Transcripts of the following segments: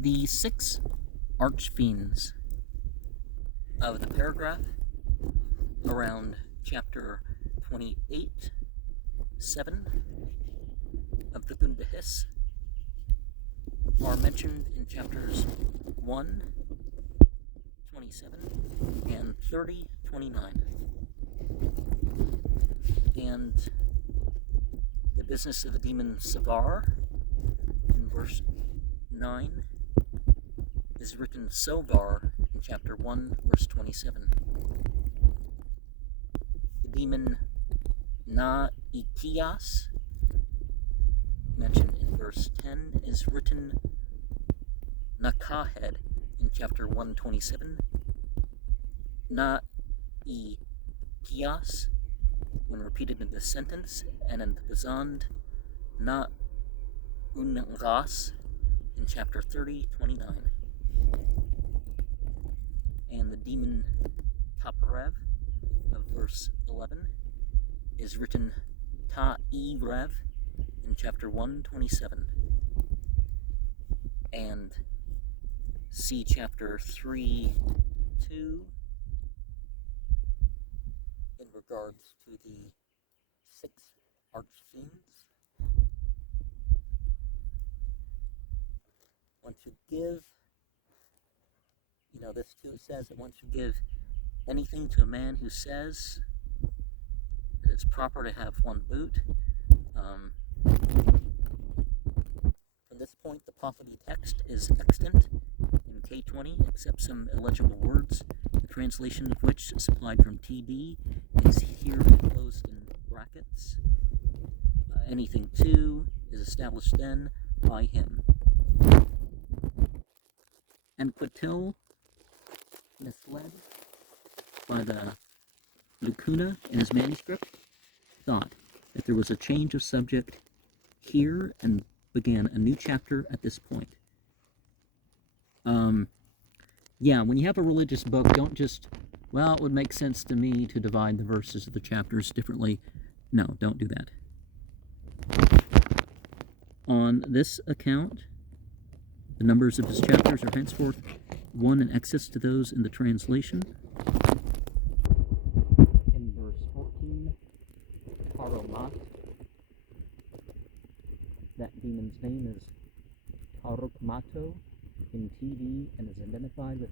The 6 archfiends of the paragraph around chapter 28, 7 of the Bundahis are mentioned in chapters 1, 27, and 30, 29. And the business of the demon Savar in verse 9 is written Sovar in chapter 1, verse 27. The demon Na-Ikias, mentioned in verse 10, is written Nakahed in chapter 127. Na-Ikias, when repeated in the sentence, and in the Bazand, Na-Ungas in chapter 30, 29. And the demon Taparev of verse 11 is written Ta-I-Rev in chapter 127. And see chapter 3, 2 in regards to the 6 archfiends. One should give, this too says that one should give anything to a man who says that it's proper to have one boot. From this point, the Pahlavi text is extant in K20, except some illegible words, the translation of which, supplied from TB, is here enclosed in brackets. Anything to is established then by him. And Quatil, misled by the lacuna in his manuscript, thought that there was a change of subject here and began a new chapter at this point. When you have a religious book, don't just, it would make sense to me to divide the verses of the chapters differently. No, don't do that. On this account, the numbers of his chapters are henceforth one in excess to those in the translation. In verse 14, Taromat, that demon's name is Tarukmato in TD and is identified with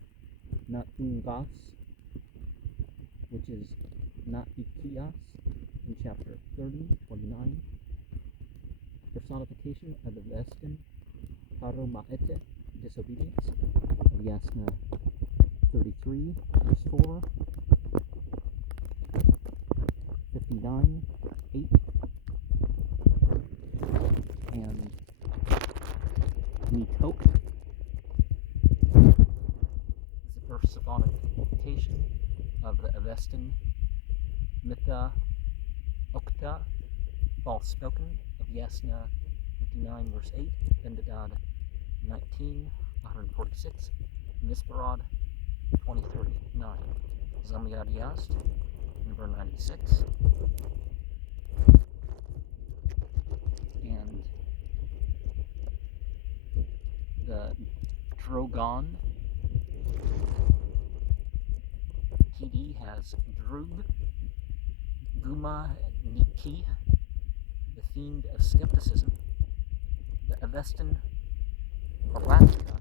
Na-Ungas, which is Na-Ikias in chapter 30, 29. Personification of the Western Taromaete, disobedience, of Yasna 33, verse 4, 59, 8, and Nitok is the personification of the Avestan Mitha Okta, false spoken, of Yasna 59, verse 8, Bendadad 19, 146, Nisparad 2039, Zamyad Yast, number 96, and the Drogon TD has Drug, Guma Niki, the fiend of skepticism. The Avestan Araska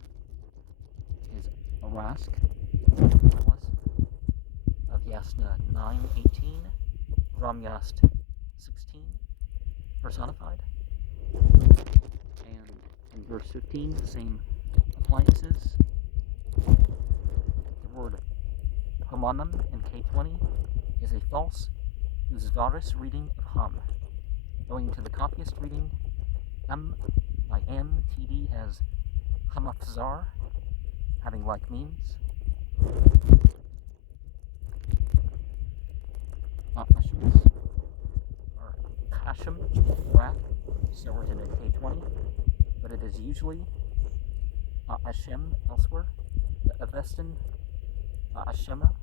is Arask, of Yasna 9:18, Ramyast 16, personified. And in verse 15, the same appliances. The word Homonum in K20 is a false Uzvaris reading of Ham. Owing to the copyist reading M by M, TD has Hamafzar, having like means. Hashems, or Hashem, Wrath, so written in K20, but it is usually Hashem elsewhere. The Avestan Hashema,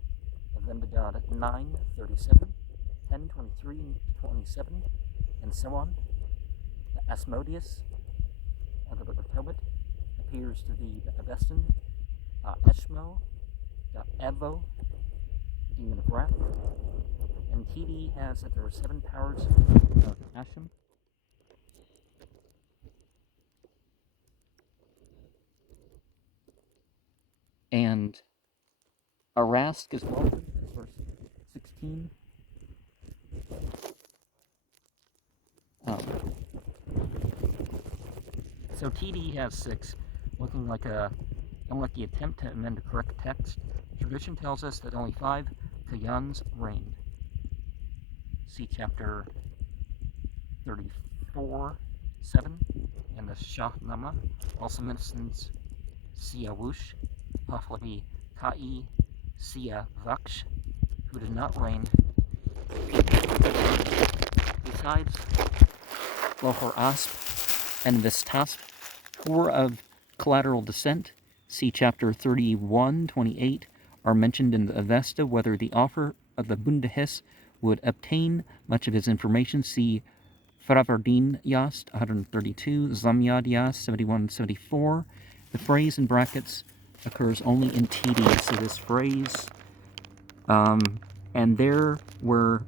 of Vendadad 9:37, 10:23, 27, and so on. The Asmodeus of the Book of Tobit appears to be the Avestan, Eshmo, Evo, demon of wrath, and TD has that there are 7 powers of Asham. And Arask is welcome, that's verse 16. So TD has 6, looking like the attempt to amend the correct text. Tradition tells us that only 5 Kayans reigned. See chapter 34:7, and the Shahnama also mentions Siawush, Pahlavi Kai, Sia Vaksh, who did not reign. Besides Lohor Asp and Vistasp, who were of collateral descent, see chapter 31:28, are mentioned in the Avesta. Whether the offer of the Bundahis would obtain much of his information, see Faravardin Yast 132, Zamyad Yast 71-74. The phrase in brackets occurs only in TD, so this phrase, and there where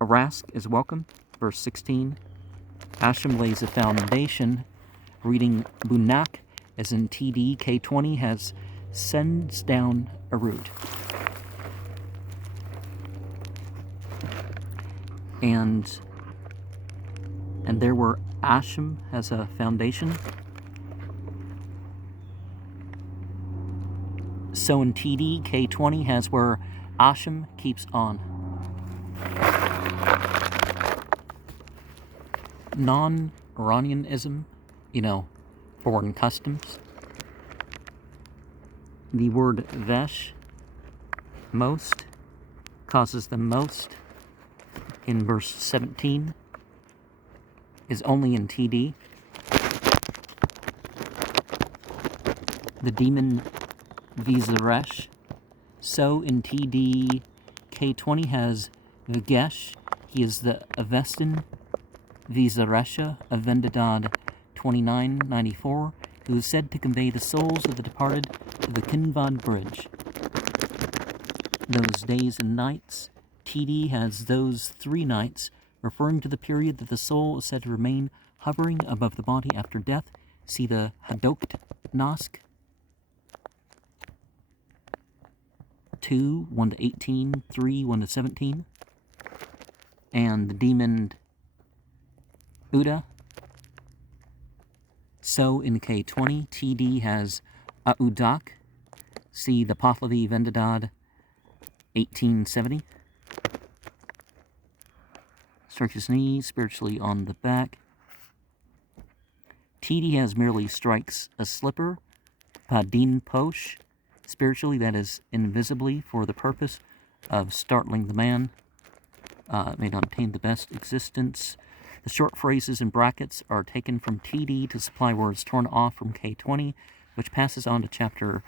Arask is welcome, verse 16. Asham lays a foundation. Reading Bunak as in TD, K20 sends down a root. And there where Asham has a foundation. So in TD, K20 has where Asham keeps on. Non-Iranianism, foreign customs. The word vesh, most, causes the most in verse 17, is only in TD. The demon Vizaresh, so in TD, K20 has Vigesh, he is the Avestan Vizaresha of Vendadad 2994, who is said to convey the souls of the departed to the Kinvad Bridge. Those days and nights, TD has those 3 nights, referring to the period that the soul is said to remain hovering above the body after death. See the Hadokt Nosk 2, 1-18, 3, 1-17, and the demon Uda. So in K20, TD has Audak. See the Pahlavi Vendadad 1870. Strikes his knee spiritually on the back. TD has merely strikes a slipper, Padin Posh, spiritually, that is invisibly, for the purpose of startling the man. May not obtain the best existence. The short phrases in brackets are taken from TD to supply words torn off from K20, which passes on to chapter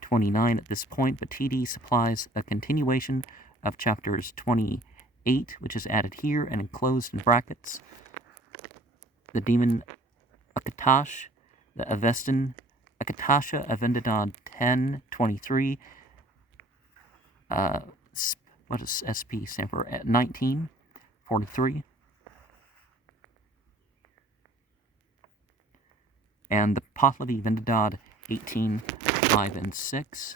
29 at this point, but TD supplies a continuation of chapters 28, which is added here and enclosed in brackets. The demon Akatash, the Avestan Akatasha Avendadad 10:23. What does SP stand for? 19:43. And the Pahlavi Vendadad 18:5-6.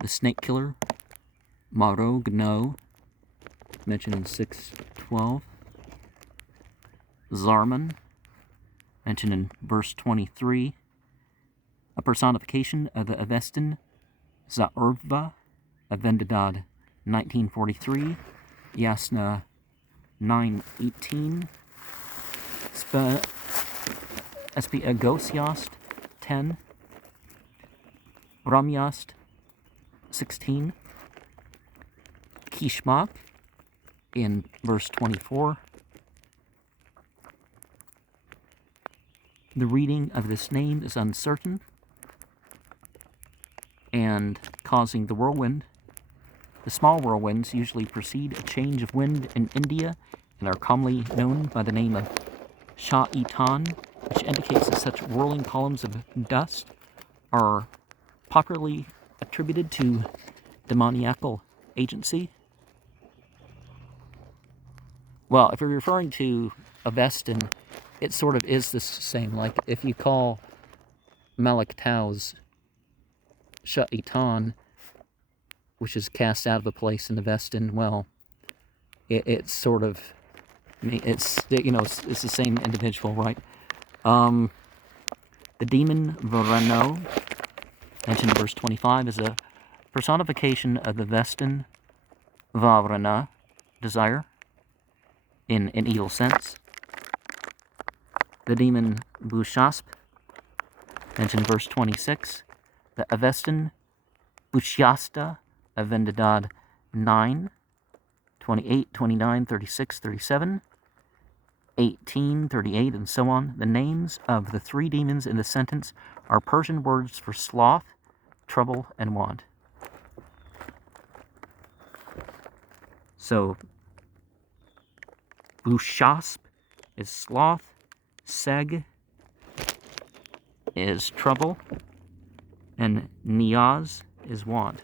The Snake Killer Marogno, mentioned in 6:12. Zarman, mentioned in verse 23. A personification of the Avestan Zaurva of Vendadad 1943. Yasna 9:18. SP Agosyost 10. Ramyost 16. Kishmak in verse 24. The reading of this name is uncertain and causing the whirlwind. The small whirlwinds usually precede a change of wind in India and are commonly known by the name of Shah-e-Tan which indicates that such whirling columns of dust are popularly attributed to demoniacal agency. Well, if you're referring to Avestan, it sort of is the same. Like, if you call Malak Tau's Sha'itan, which is cast out of a place in Avestan, well, it's sort of, it's the same individual, right? The demon Varano, mentioned in verse 25, is a personification of the Avestan Vavrana, desire, in an evil sense. The demon Bushasp, mentioned in verse 26, the Avestan Bushyasta of Vendidad 9, 28, 29, 36, 37, 18, 38, and so on. The names of the three demons in the sentence are Persian words for sloth, trouble, and want. So, Bushasp is sloth, Seg is trouble, and Niaz is want.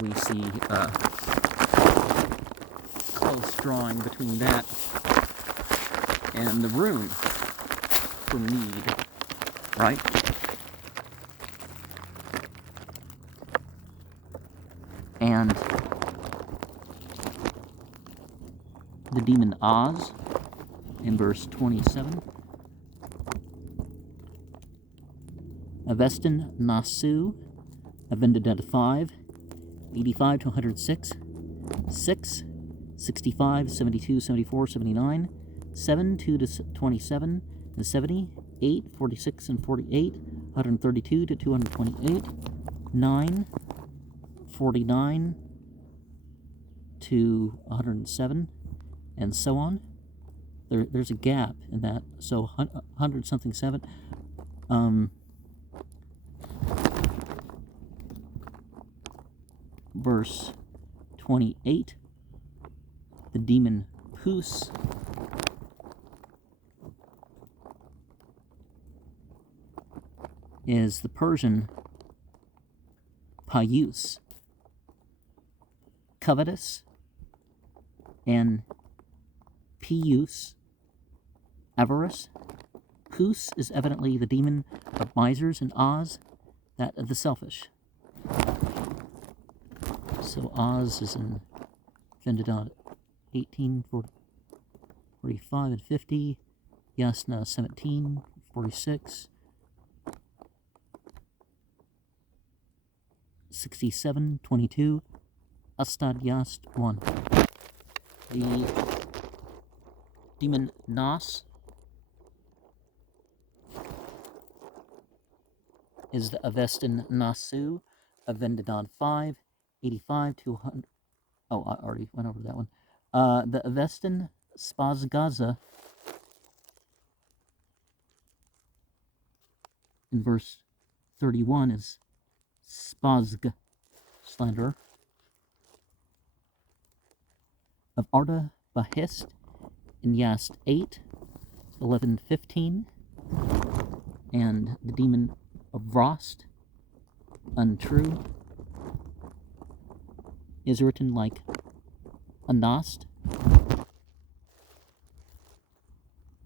We see a close drawing between that and the rune for need, right? And the demon Oz in verse 27. Avestan Nasu, Avendidad 5, 85 to 106, 6, 65, 72, 74, 79, 7, 2 to 27, and 70, 8, 46, and 48, 132 to 228, 9, 49 to 107, and so on. There's a gap in that, so 100-something 7. Verse 28, the demon Pus is the Persian Payus, covetous, and Pius, avarice. Pus is evidently the demon of misers, and Oz, that of the selfish. So Oz is in Vendidad 18, 45, and 50, Yasna 17, 46, 67, 22, Astad Yast 1. The demon Nas is the Avestan Nasu of Vendidad 5, 85 to 100. Oh, I already went over that one. The Avestan Spazgaza in verse 31 is Spazg, slanderer. Of Arda Bahist in Yast 8, 11, 15, and the demon of Rost, untrue, is written like Anost.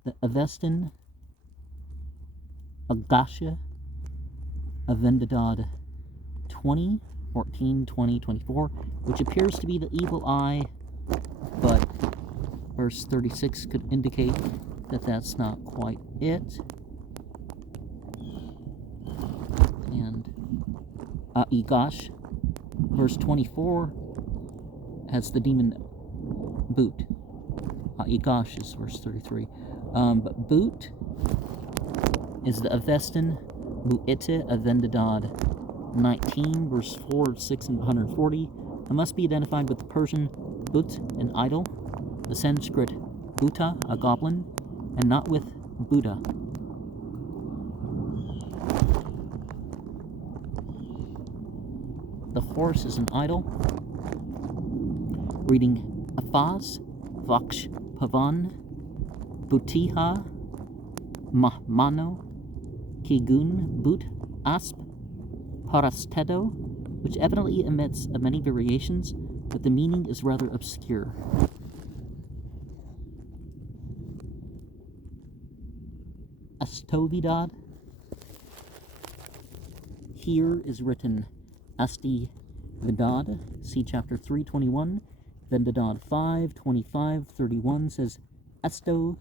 The Avestan Agasha of Vendidad 20, 14, 20, 24, which appears to be the evil eye, but verse 36 could indicate that that's not quite it. And Igash, verse 24, has the demon Boot. Igash is verse 33. But Boot is the Avestan Mu'ite of Vendidad 19, verse 4, 6, and 140. It must be identified with the Persian But, an idol, the Sanskrit Bhuta, a goblin, and not with Buddha. The horse is an idol, reading Afaz, Vaksh Pavan, Butiha, Mahmano, Kigun, Boot, Asp, Parastedo, which evidently emits many variations, but the meaning is rather obscure. Astovidad. Here is written Asti Vidad, see chapter 321. Vendadad 5, 25, 31 says Esto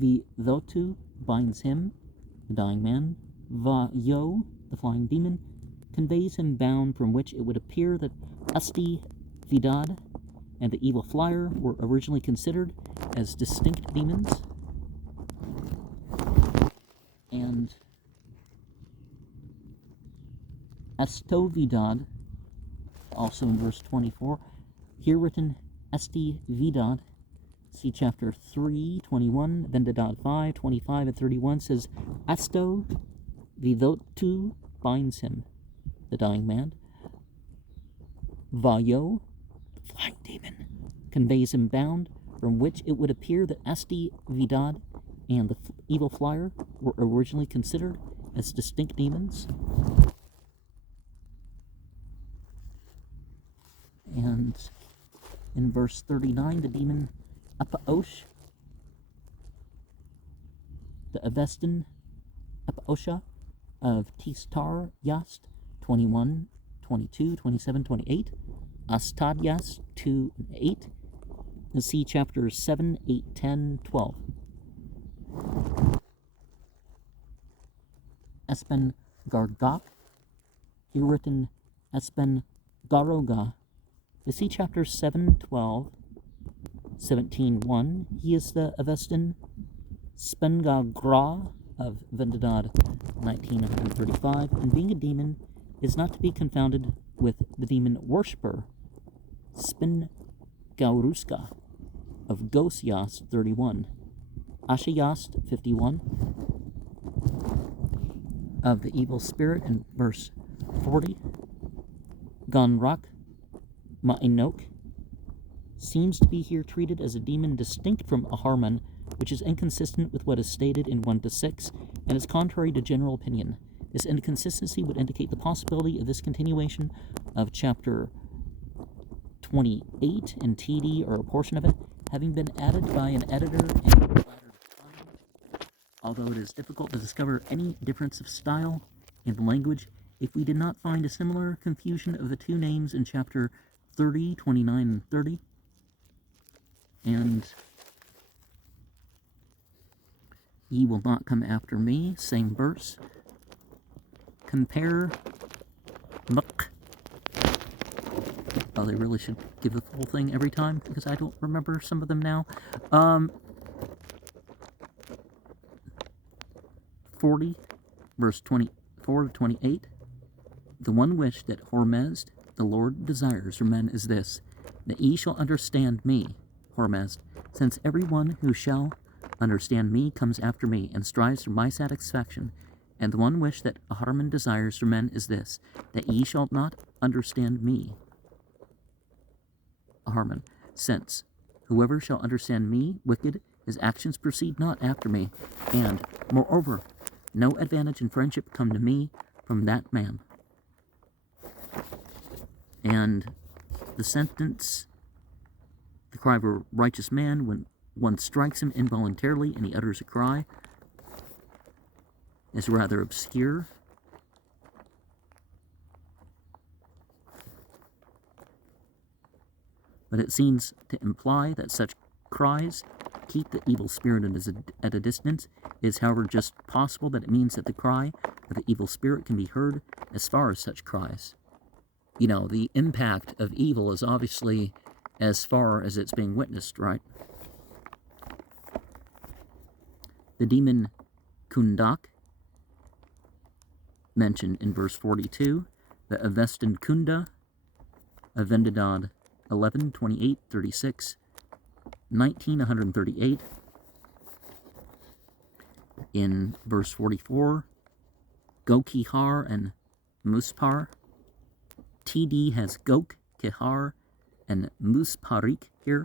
Vidhotu binds him, the dying man. Va-yo, the flying demon, conveys him bound, from which it would appear that Asti Vidad and the evil flyer were originally considered as distinct demons. And Astovidad, also in verse 24, here written Esti Vidad, see chapter 3, 21, Vendadad 5, 25, and 31 says, Asto Vidhotu binds him, the dying man. Va-yo, the flying demon, conveys him bound, from which it would appear that Asti Vidad and the evil flyer were originally considered as distinct demons. And in verse 39, the demon Apaosh, the Avestan Apaosha of Tistar Yast 21, 22, 27, 28, Astad 2 and 8, and see chapters 7, 8, 10, 12. Espen Gargak, here written Espen Garoga, to see chapters 7, 12, 17, 1. He is the Avestan Spengagra of Vendadad 1935, and being a demon is not to be confounded with the demon worshipper Spengauruska of Gosyast 31, Ashayast 51, of the evil spirit in verse 40, Ganrak Ma'inok seems to be here treated as a demon distinct from Aharman, which is inconsistent with what is stated in 1-6, and is contrary to general opinion. This inconsistency would indicate the possibility of this continuation of chapter 28 in TD, or a portion of it, having been added by an editor in the latter time. Although it is difficult to discover any difference of style in the language, if we did not find a similar confusion of the two names in chapter 30, 29, and 30, and ye will not come after me, same verse. Compare Muk. Oh, they really should give the full thing every time, because I don't remember some of them now. 40, verse 24 to 28. The one wish that Hormezd, the Lord, desires for men is this, that ye shall understand me, Hormezd, since every one who shall understand me comes after me, and strives for my satisfaction. And the one wish that Aharman desires for men is this, that ye shall not understand me, Aharman, since whoever shall understand me, wicked, his actions proceed not after me, and, moreover, no advantage and friendship come to me from that man. And the sentence, the cry of a righteous man, when one strikes him involuntarily and he utters a cry, is rather obscure. But it seems to imply that such cries keep the evil spirit at a distance. It is, however, just possible that it means that the cry of the evil spirit can be heard as far as such cries. You know, the impact of evil is obviously as far as it's being witnessed, right? The demon Kundak, mentioned in verse 42, the Avestan Kunda, of Vendadad 11, 28, 36, 19, 138. In verse 44, Gokihar and Muspar. TD has Gok, Kihar, and Musparik here,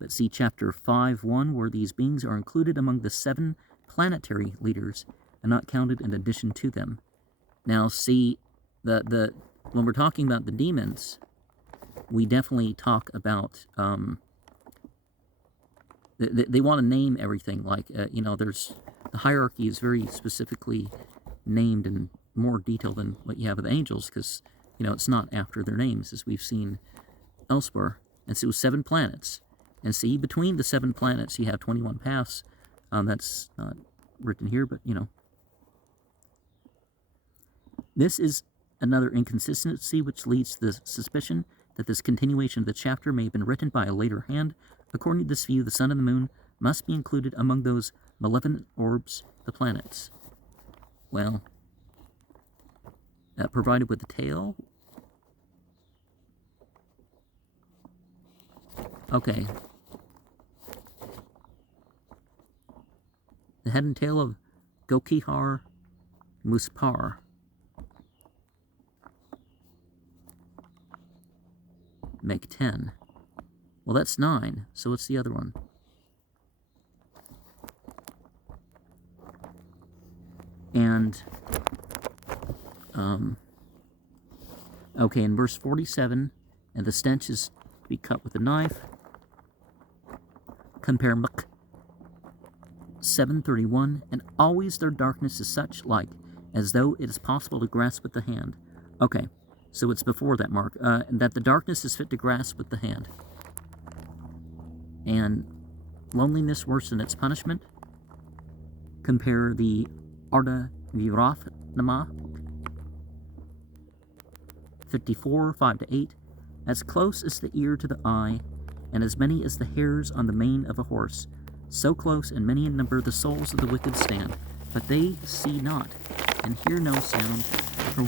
but see chapter 5:1, where these beings are included among the 7 planetary leaders and not counted in addition to them. Now, see, when we're talking about the demons, we definitely talk about they want to name everything. Like there's the hierarchy is very specifically named in more detail than what you have with the angels, because it's not after their names as we've seen elsewhere. And so 7 planets, and see between the 7 planets you have 21 paths. That's not written here, but this is another inconsistency which leads to the suspicion that this continuation of the chapter may have been written by a later hand. According to this view, the sun and the moon must be included among those malevolent orbs, the planets. Well, provided with the tail. Okay. The head and tail of Gokihar Muspar. Make 10. Well, that's 9. So what's the other one? And, okay, in verse 47, and the stench is to be cut with a knife. Compare Mk 7:31, and always their darkness is such like as though it is possible to grasp with the hand. Okay, so it's before that mark, that the darkness is fit to grasp with the hand. And loneliness worse than its punishment. Compare the Arda Virath Nama 54, 5-8, as close as the ear to the eye, and as many as the hairs on the mane of a horse. So close and many in number the souls of the wicked stand, but they see not, and hear no sound, for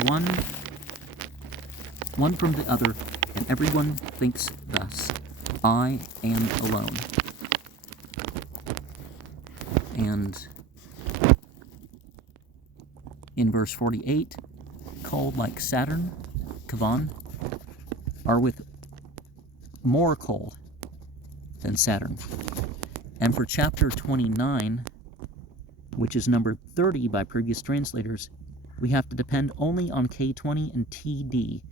one from the other, and everyone thinks thus, I am alone. And in verse 48, cold like Saturn, Kavan, are with more cold than Saturn. And for chapter 29, which is number 30 by previous translators, we have to depend only on K20 and TD,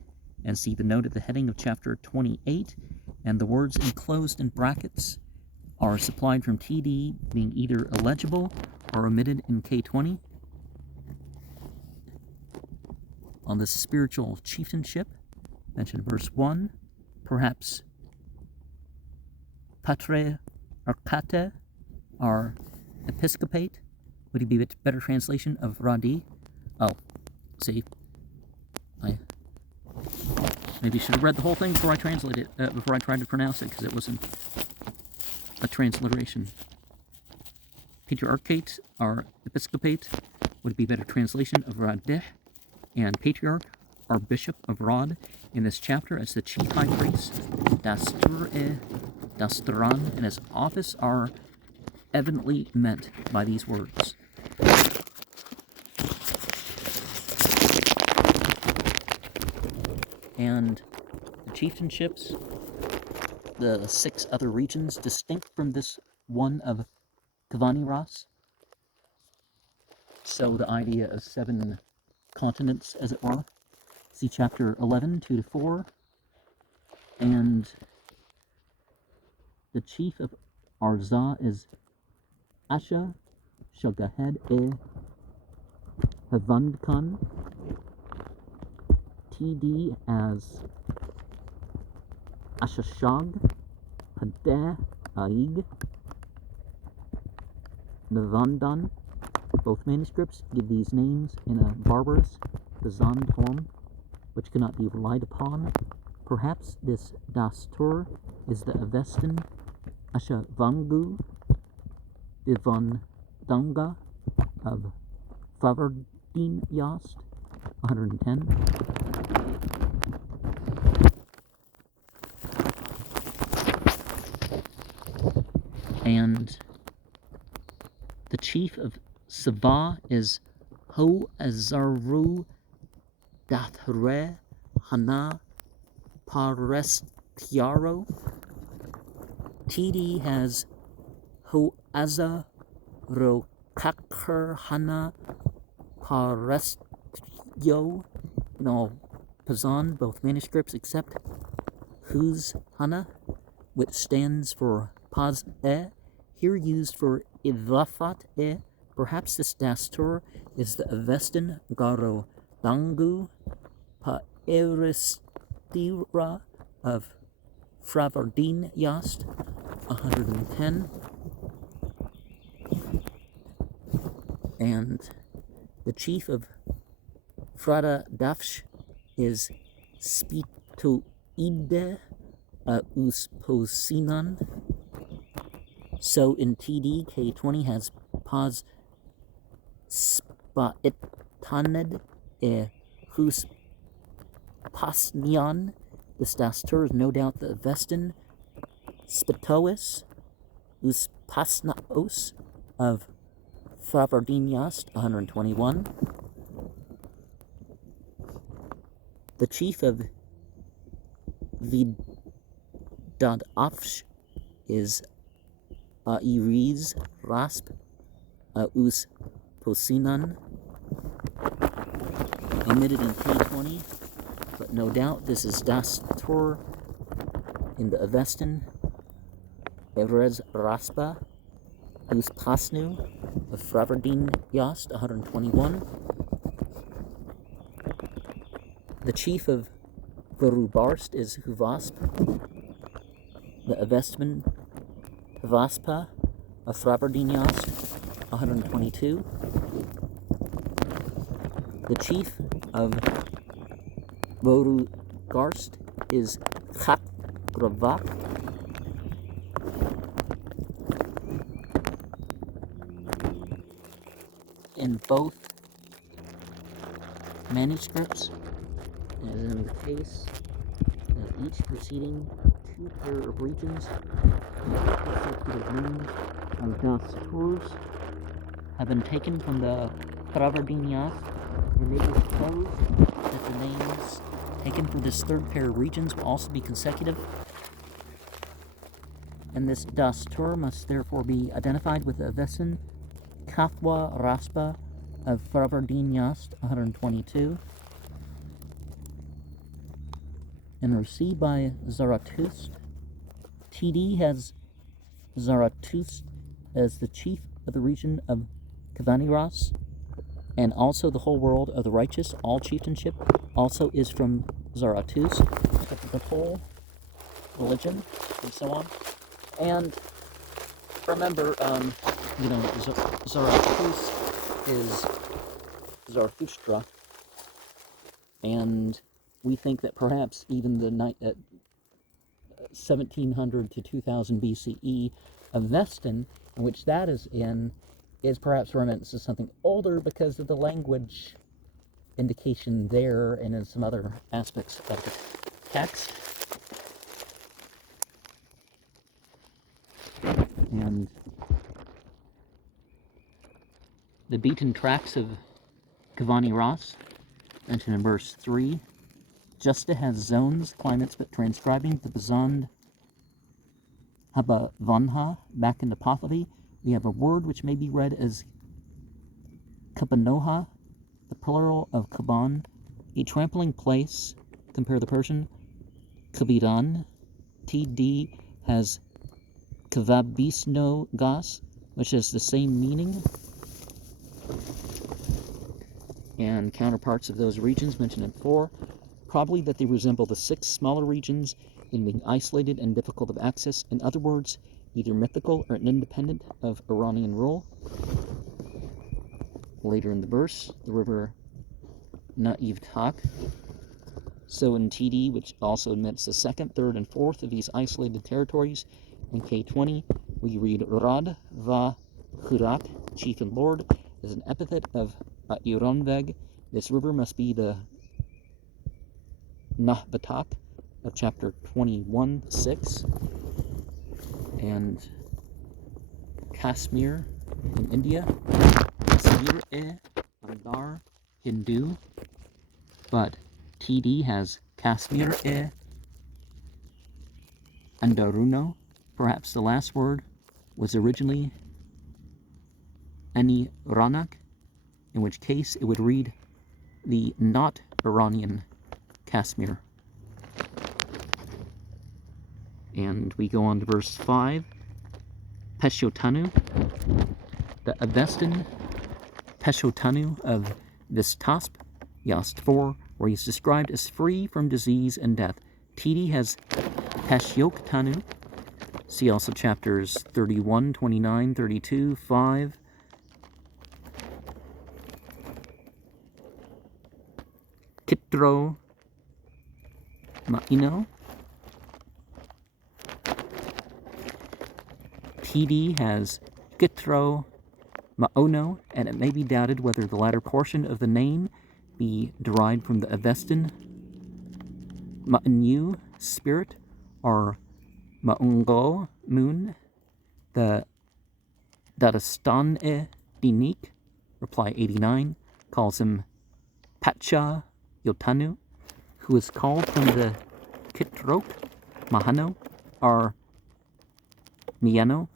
and see the note at the heading of chapter 28, and the words enclosed in brackets are supplied from TD, being either illegible or omitted in K20. On the spiritual chieftainship, mentioned in verse 1, perhaps Patre or Kate or Episcopate. Would it be a better translation of Radi? Oh, see, I maybe should have read the whole thing before I translated it, before I tried to pronounce it, because it wasn't a transliteration. Patriarchate or Episcopate would be a better translation of Radeh, and Patriarch or Bishop of Rod in this chapter as the chief high priest, Dastur-e Dastaran, and his office are evidently meant by these words. And the chieftainships, the 6 other regions distinct from this one of Kavani Ras. So the idea of 7 continents, as it were. See chapter 11, 2-4. And the chief of Arza is Asha Shagahed Havandkan. TD as Ashashag Hadeh Aig Navandan. Both manuscripts give these names in a barbarous Bazan form, which cannot be relied upon. Perhaps this Dastur is the Avestan Ashavangu Divandanga of Favardin Yast, 110. And the chief of Sava is Ho Azaru Dathre Hana Parestiaro. TD has Ho Azaru Kakar Hana Parestyo in all Pazan, both manuscripts except Huz Hana, which stands for Paz E, here used for Idlafat E. Perhaps this dastur is the Avestan Garo Dangu Pa Eristira of Fravardin Yast 110, and the chief of Frada Dafsh is Spitoide Usposinan. So in TD, K20 has Paz Spaitaned e Hus Pasnian. This dastur is no doubt the Avestan Spitois Uspasnaos of Fravardiniast 121. The chief of Vidadafsh is Airiz Rasp Us Posinan, omitted in K20, but no doubt this is dastur in the Avestan Evrez Raspa Us Pasnu of Fravardin Yast 121. The chief of Varubarst is Huvasp, the Avestman Hvaspa of Fravardin Yast 122. The chief of Varugarst is Khakravak. In both manuscripts, as in the case of each preceding two pair of regions, the consecutive names of dasturs have been taken from the Fravardinias, and may be supposed that the names taken for this third pair of regions will also be consecutive, and this dastur must therefore be identified with the Avestan Kathwa Raspa of Fravardiniast 122, and received by Zarathustra. TD has Zarathustra as the chief of the region of Kavaniras, and also the whole world of the righteous. All chieftainship also is from Zarathustra, the whole religion, and so on. And remember, Zarathustra is Zarathustra, and we think that perhaps even the 1700 to 2000 BCE Avestan, in which that is in, is perhaps reminiscent of something older because of the language indication there and in some other aspects of the text. And the beaten tracks of Kavani Ras, mentioned in verse 3, Justa has zones, climates, but transcribing the Bazand Habavanha back into Pahlavi, we have a word which may be read as Kabanoha, the plural of Kaban, a trampling place. Compare the Persian Kabidan. TD has Kavabisno Gas, which has the same meaning, and counterparts of those regions mentioned in 4, probably that they resemble the 6 smaller regions in being isolated and difficult of access. In other words, either mythical or independent of Iranian rule. Later in the verse, the river Naivtak. So in TD, which also admits the 2nd, 3rd, and 4th of these isolated territories, in K20, we read Rad Va Hurak, chief and lord, as an epithet of Iranveg. This river must be the Nahbatak of chapter 21:6, and Kashmir in India, Kashmir-e Andar Hindu, but TD has Kashmir-e Andaruno. Perhaps the last word was originally Ani Ranak, in which case it would read the not Iranian Kashmir. And we go on to verse 5. Peshotanu, the Avestan Peshotanu of Vistasp, Yast 4, where he is described as free from disease and death. TD has Peshoktanu. See also chapters 31, 29, 32, 5. Kitro Ma'ino. TD has Kitro Ma'ono, and it may be doubted whether the latter portion of the name be derived from the Avestan Ma'anu spirit or Ma'ungo moon. The Dadastan Dinik, reply 89, calls him Pacha Yotanu, who is called from the Kitrok Mahano or Miano,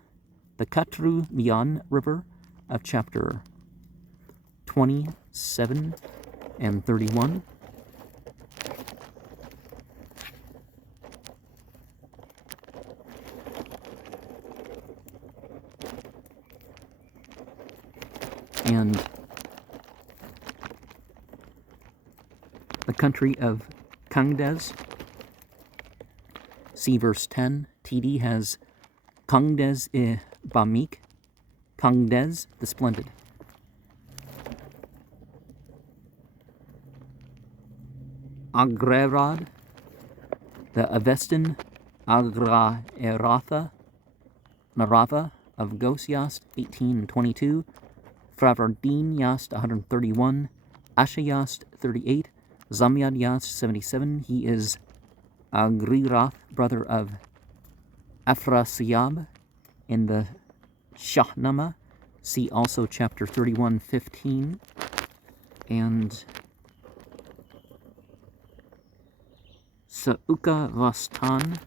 the Katru Mian River of chapter 27 and 31. And the country of Kangdes. See verse 10. TD has Kangdes I Bamik, Kangdes the Splendid. Agrerad, the Avestan Agra Eratha Narava of Gosyast 18 and 22, Fravardin Yast 131, Ashayast 38, Zamyad Yast 77. He is Agrirath, brother of Afrasiyab in the Shahnama. See also chapter 31:15 and Sauka Vastan.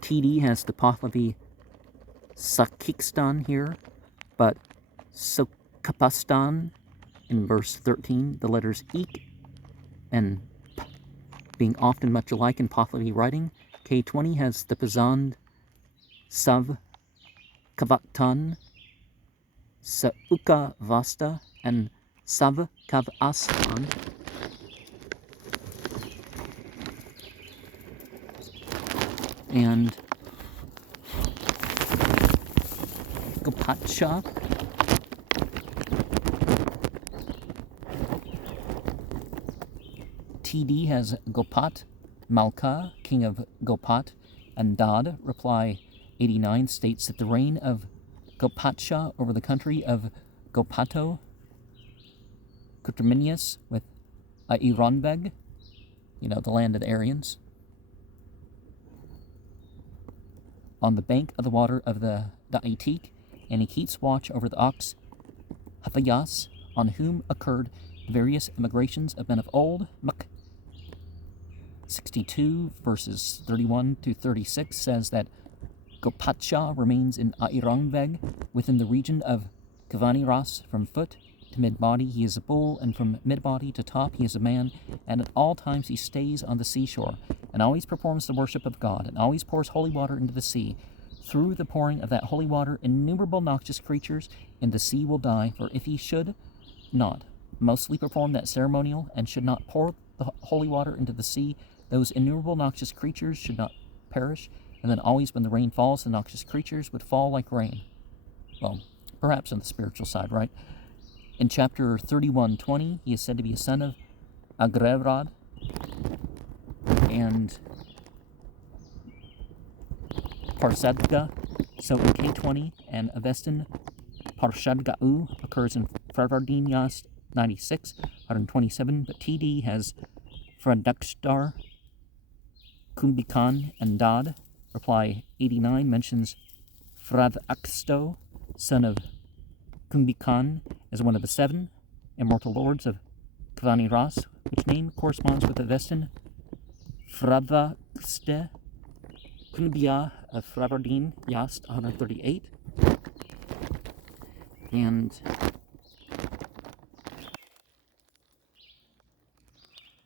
TD has the Pahlavi Sakikistan here, but Sokapastan in verse 13, the letters Ik and P being often much alike in Pahlavi writing. K20 has the Pazand Sav Kavatan, Sauka Vasta, and Sav Kavastan. And Gopatsha, TD has Gopat, Malka, king of Gopat, and Dad, reply 89, states that the reign of Gopatsha over the country of Gopato, Kutreminius with Iranbeg, the land of the Aryans, on the bank of the water of the Da'itik, and he keeps watch over the ox Hathayas, on whom occurred various immigrations of men of old. Mak 62 verses 31 to 36 says that Gopatsha remains in Airangveg within the region of Kavani Ras. From foot to mid-body he is a bull, and from mid-body to top he is a man, and at all times he stays on the seashore, and always performs the worship of God, and always pours holy water into the sea. Through the pouring of that holy water, innumerable noxious creatures in the sea will die, for if he should not mostly perform that ceremonial, and should not pour the holy water into the sea, those innumerable noxious creatures should not perish, and then always when the rain falls, the noxious creatures would fall like rain. Well, perhaps on the spiritual side, right? In chapter 31:20, he is said to be a son of Agrevrad, and Parsadga. So in K20 and Avestan, Parshadga'u occurs in Farvardin Yast 96, 127, but TD has Fradakstar, Kumbikan, and Dad. Reply 89 mentions Fradaksto, son of Kumbikan, as one of the 7 immortal lords of Kvani Ras, which name corresponds with Avestan Fravakste Kunbia Fravardin Yast 138. And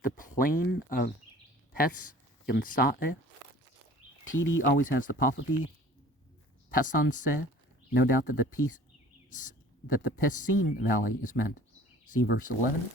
the plane of Pes Yansae. TD always has the Pahlavi. Pesanse, no doubt that the Pessin Valley is meant. See verse 11.